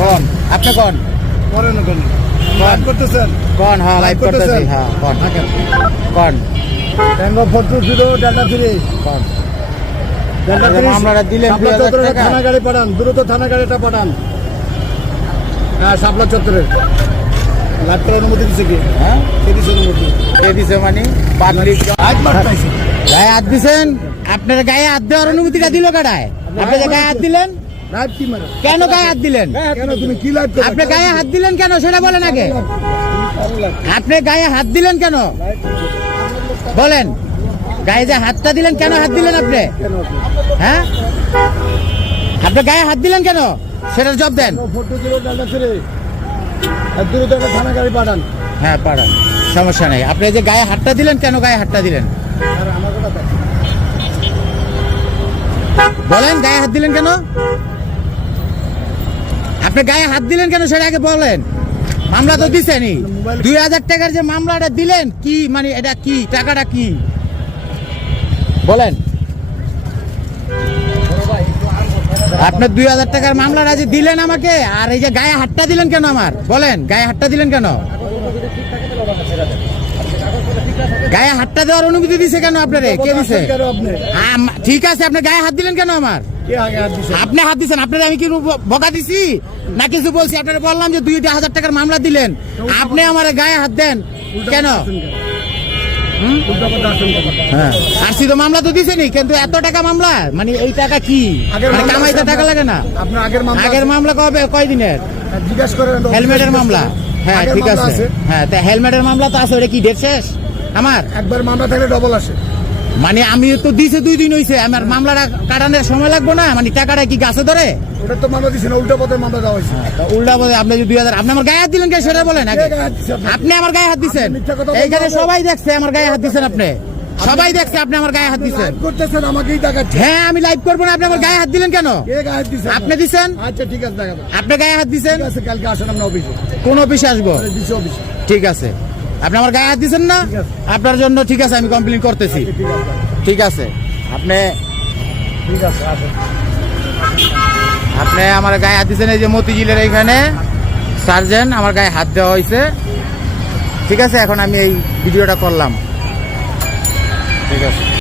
কোন? আপনি কোন? করেন কোন? কোন? করতেছেন? কোন? হ্যাঁ লাইভ করতেছি হ্যাঁ কোন? কোন? Tango four two zero delta three কোন ডেল্টা আপনারা মামলাটা দিলেন শাপলা 2000 চত্বরে টাকা? থানা গাড়ি পাঠান দ্রুত থানা গাড়িটা পাঠান। হ্যাঁ শাপলা লাইভটার অনুমতি দিচ্ছে কি? হ্যাঁ? কে দিচ্ছে অনুমতি? কে দিছে মানে? পাবলিক আজ মারতাইছে গায়ে হাত দিছেন? আপনার গায়ে হাত দেওয়ার অনুমতিটা দিল কাটায় আপনি গায়ে হাত দিলেন? কেন গায়ে হাত দিলেন? আপনি গায়ে হাত দিলেন কেন? সেটা বলেন আগে। আপনি গায়ে হাত দিলেন কেন? বলেন। গায়ে যে হাতটা দিলেন কেন হাত দিলেন আপনি? হ্যাঁ? আপনি গায়ে হাত দিলেন কেন? সেটার জব দেন। থানা গাড়ি পাঠান। হ্যাঁ পারেন সমস্যা নেই। আপনি যে গায়ে হাতটা দিলেন কেন গায়ে হাতটা দিলেন। বলেন গায়ে হাত দিলেন কেন? আপনি গায়ে হাত দিলেন কেন সেটা আগে বলেন। মামলা তো দিছেনই। দুই হাজার টাকার যে মামলাটা দিলেন, কি মানে এটা কি? টাকাটা কি? বলেন। আপনার দুই হাজার টাকার মামলাটা যে দিলেন আমাকে, আর এই যে গায়ে হাতটা দিলেন কেন আমার? বলেন, গায়ে হাতটা দিলেন কেন? গায়ে হাতটা দেওয়ার অনুমতি দিছে কেন আপনারে? কে দিছে? ঠিক আছে, আপনি গায়ে হাত দিলেন কেন আমার? আপনি হাত দিচ্ছেন আপনার আমি কি বকা দিছি? না কিছু বলছি আপনারা বললাম যে দুইটা হাজার টাকার মামলা দিলেন। আপনি আমার গায়ে হাত দেন। কেন? হ্যাঁ। আরসি তো মামলা তো দিছেনি কিন্তু এত টাকা মামলা? মানে এই টাকা কি? আগের মানে মামলা কামাইতে টাকা লাগে না। আগের মামলা আগের আছে? মামলা কবে? কয় দিনের জিজ্ঞেস করেন হেলমেটের মামলা। হ্যাঁ ঠিক আছে। হ্যাঁ তা হেলমেটের মামলা তো আছে ওটা কি ডেট শেষ? আমার? একবার মামলা থাকলে ডবল আসে। মানে আমি তো দিছে দুই দিন হইছে আমার মামলাটা কাটানোর সময় লাগবে না মানে টাকাটা কি গাছে ধরে? ওটা তো মামলা দিছে না পথে মামলা দেওয়া হয়েছে। উল্টা বলে আপনি যে দুই হাজার আপনি আমার গায়ে হাত দিলেন কে সেটা বলেন আগে? আপনি আমার গায়ে হাত এইখানে সবাই দেখছে আমার গায়ে হাত দিচ্ছেন আপনি। সবাই দেখছে আপনি আমার গায়ে হাত করতেছেন আমাকেই হ্যাঁ আমি লাইভ করব না আপনি আমার গায়ে হাত দিলেন কেন? কে গায়ে হাত দিছে আপনি দিছেন? আচ্ছা ঠিক আছে দেখাবো আপনি গায়ে হাত দিচ্ছেন ঠিক আছে কালকে আসেন আমরা অফিসে। কোন অফিসে আসব? অফিসে। ঠিক আছে। আপনি আমার গায়ে হাত দিচ্ছেন না? আপনার জন্য ঠিক আছে আমি কমপ্লেন করতেছি। ঠিক আছে। আপনি ঠিক আছে আপনি আমার গায়ে হাত দিচ্ছেন এই যে মতিঝিলের এইখানে। সার্জেন আমার গায়ে হাত দেওয়া হয়েছে ঠিক আছে এখন আমি এই ভিডিওটা করলাম। ঠিক আছে।